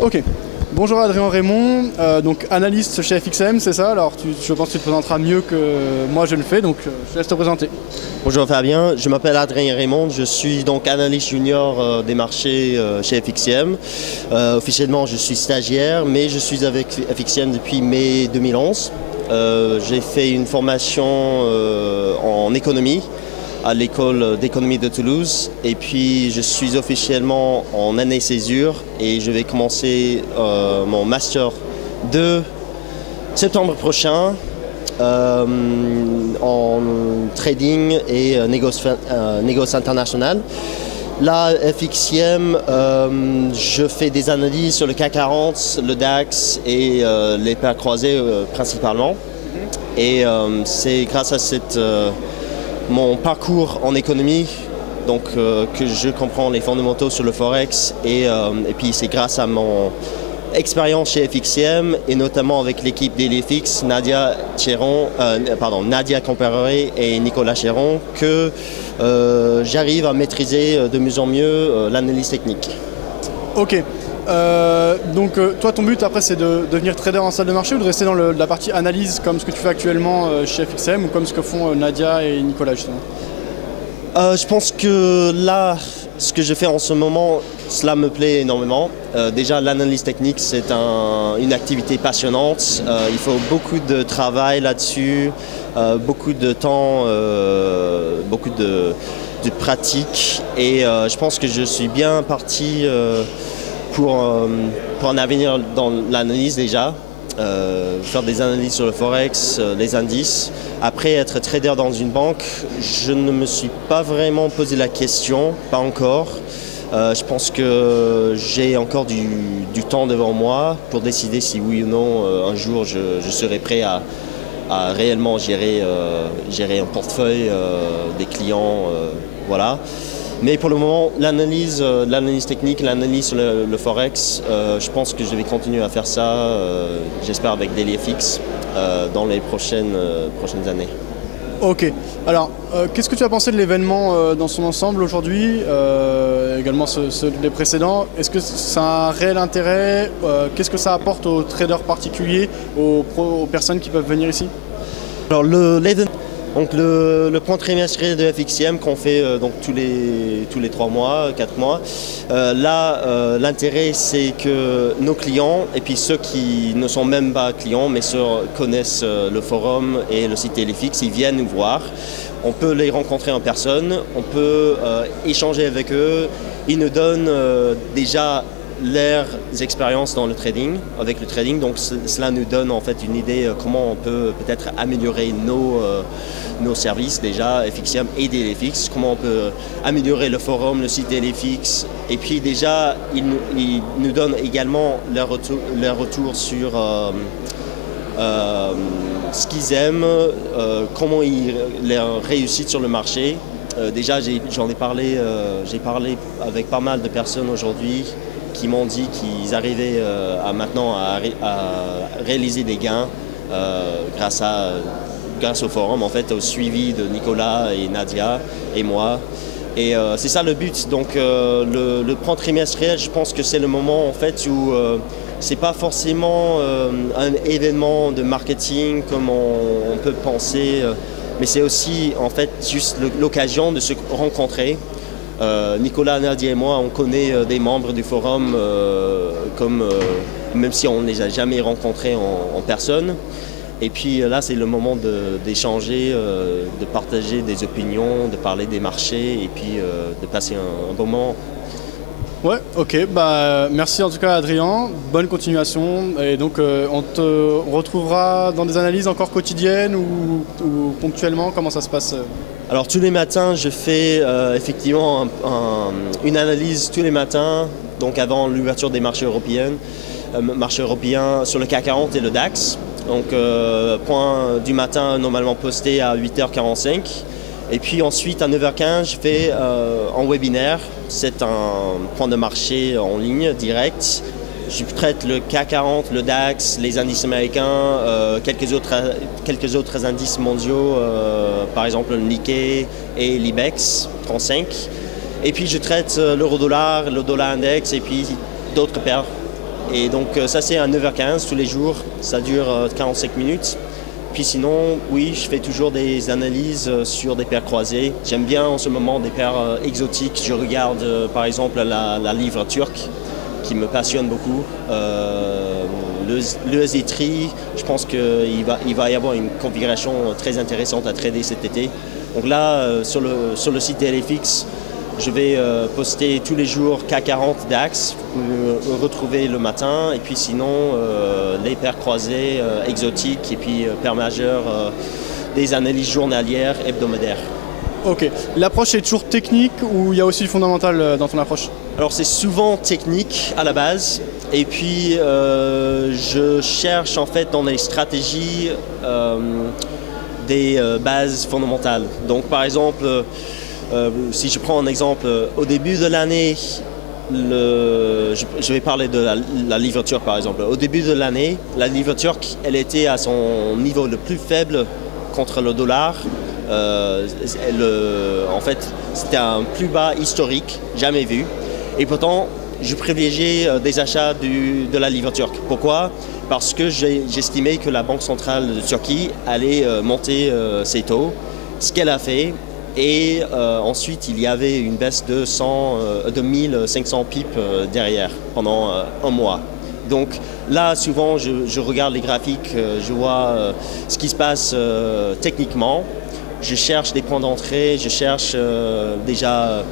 Ok. Bonjour Adrien Raymond, donc analyste chez FXM, c'est ça? Alors je pense que tu te présenteras mieux que moi je le fais, donc je te laisse te présenter. Bonjour Fabien, je m'appelle Adrien Raymond, je suis donc analyste junior des marchés chez FXM. Officiellement je suis stagiaire, mais je suis avec FXM depuis mai 2011. J'ai fait une formation en économie à l'école d'économie de Toulouse et puis je suis officiellement en année césure et je vais commencer mon master 2 septembre prochain en trading et négoce international. Là, FXM, je fais des analyses sur le CAC 40, le DAX et les paires croisées principalement. Et c'est grâce à mon parcours en économie donc, que je comprends les fondamentaux sur le Forex et puis c'est grâce à mon expérience chez FXM et notamment avec l'équipe d'ElifX, Nadia Comparé et Nicolas Chéron, que j'arrive à maîtriser de mieux en mieux l'analyse technique. Ok. Donc toi ton but après c'est de devenir trader en salle de marché ou de rester dans la partie analyse comme ce que tu fais actuellement chez FXM ou comme ce que font Nadia et Nicolas justement? Je pense que là, ce que je fais en ce moment, cela me plaît énormément. Déjà l'analyse technique c'est une activité passionnante, il faut beaucoup de travail là-dessus, beaucoup de temps, beaucoup de pratique et je pense que je suis bien parti pour un avenir dans l'analyse déjà, faire des analyses sur le Forex, les indices. Après être trader dans une banque, je ne me suis pas vraiment posé la question, pas encore. Je pense que j'ai encore du temps devant moi pour décider si oui ou non un jour je serai prêt à réellement gérer un portefeuille des clients, voilà. Mais pour le moment, l'analyse technique, l'analyse sur le Forex, je pense que je vais continuer à faire ça, j'espère avec ElifX, dans les prochaines années. Ok. Alors, qu'est-ce que tu as pensé de l'événement dans son ensemble aujourd'hui, également les précédents? Est-ce que ça a un réel intérêt? Qu'est-ce que ça apporte aux traders particuliers, aux personnes qui peuvent venir ici? Alors, donc le point trimestriel de FXM qu'on fait donc tous les 3 mois, 4 mois, là l'intérêt c'est que nos clients et puis ceux qui ne sont même pas clients mais ceux connaissent le forum et le site ElifX, ils viennent nous voir. On peut les rencontrer en personne, on peut échanger avec eux, ils nous donnent déjà leurs expériences dans le trading, avec le trading, donc cela nous donne en fait une idée comment on peut peut-être améliorer nos services déjà, FXM et ElifX, comment on peut améliorer le forum, le site ElifX, et puis déjà ils nous donnent également leur retour sur ce qu'ils aiment, comment ils réussissent sur le marché. Déjà j'ai parlé avec pas mal de personnes aujourd'hui qui m'ont dit qu'ils arrivaient maintenant à réaliser des gains grâce au forum, en fait, au suivi de Nicolas et Nadia et moi. Et c'est ça le but. Donc le plan trimestriel, je pense que c'est le moment en fait où c'est pas forcément un événement de marketing comme on peut penser, mais c'est aussi en fait juste l'occasion de se rencontrer. Nicolas, Nadia et moi, on connaît des membres du forum même si on ne les a jamais rencontrés en personne. Et puis là, c'est le moment d'échanger, de partager des opinions, de parler des marchés et puis de passer un bon moment. Ouais, ok. Bah, merci en tout cas Adrien, bonne continuation. Et donc on te retrouvera dans des analyses encore quotidiennes ou ponctuellement, comment ça se passe? Alors tous les matins, je fais effectivement une analyse tous les matins, donc avant l'ouverture des marchés européens sur le CAC 40 et le DAX. Donc point du matin normalement posté à 8h45. Et puis ensuite à 9h15, je fais un webinaire. C'est un point de marché en ligne direct. Je traite le CAC 40, le DAX, les indices américains, quelques autres indices mondiaux, par exemple le Nikkei et l'IBEX 35. Et puis je traite l'euro-dollar, le dollar index et puis d'autres paires Et donc ça c'est à 9h15 tous les jours, ça dure 45 minutes. Puis sinon, oui, je fais toujours des analyses sur des paires croisées. J'aime bien en ce moment des paires exotiques. Je regarde par exemple la livre turque qui me passionne beaucoup. Le Z3, je pense qu'il va y avoir une configuration très intéressante à trader cet été. Donc là, sur le site DLFX, je vais poster tous les jours K40 DAX, vous me retrouver le matin, et puis sinon les paires croisées exotiques et puis paires majeures, des analyses journalières, hebdomadaires. Ok. L'approche est toujours technique ou il y a aussi du fondamental dans ton approche? Alors c'est souvent technique à la base, et puis je cherche en fait dans les stratégies des bases fondamentales. Donc par exemple, si je prends un exemple, au début de l'année, je vais parler de la livre turque par exemple. Au début de l'année, la livre turque, elle était à son niveau le plus faible contre le dollar. En fait, c'était un plus bas historique, jamais vu. Et pourtant, je privilégiais des achats de la livre turque. Pourquoi? Parce que j'estimais que la Banque centrale de Turquie allait monter ses taux, ce qu'elle a fait. Et ensuite, il y avait une baisse de 1500 pips derrière pendant un mois. Donc là, souvent, je regarde les graphiques, je vois ce qui se passe techniquement. Je cherche des points d'entrée, je cherche déjà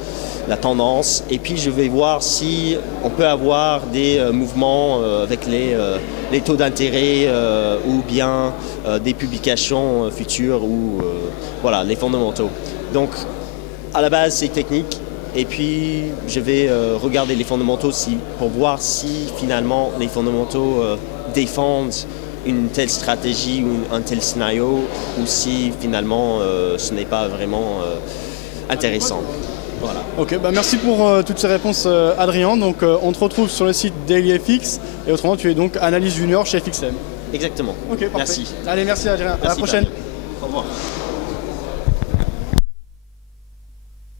la tendance. Et puis, je vais voir si on peut avoir des mouvements avec les taux d'intérêt ou bien des publications futures ou voilà, les fondamentaux. Donc, à la base, c'est technique. Et puis, je vais regarder les fondamentaux pour voir si, finalement, les fondamentaux défendent une telle stratégie ou un tel scénario, ou si, finalement, ce n'est pas vraiment intéressant. Voilà. Ok, bah merci pour toutes ces réponses, Adrien. Donc, on te retrouve sur le site DailyFX. Et autrement, tu es donc analyste junior chez FXM. Exactement. Ok, parfait. Merci. Allez, merci, Adrien. Merci, à la prochaine. Au revoir.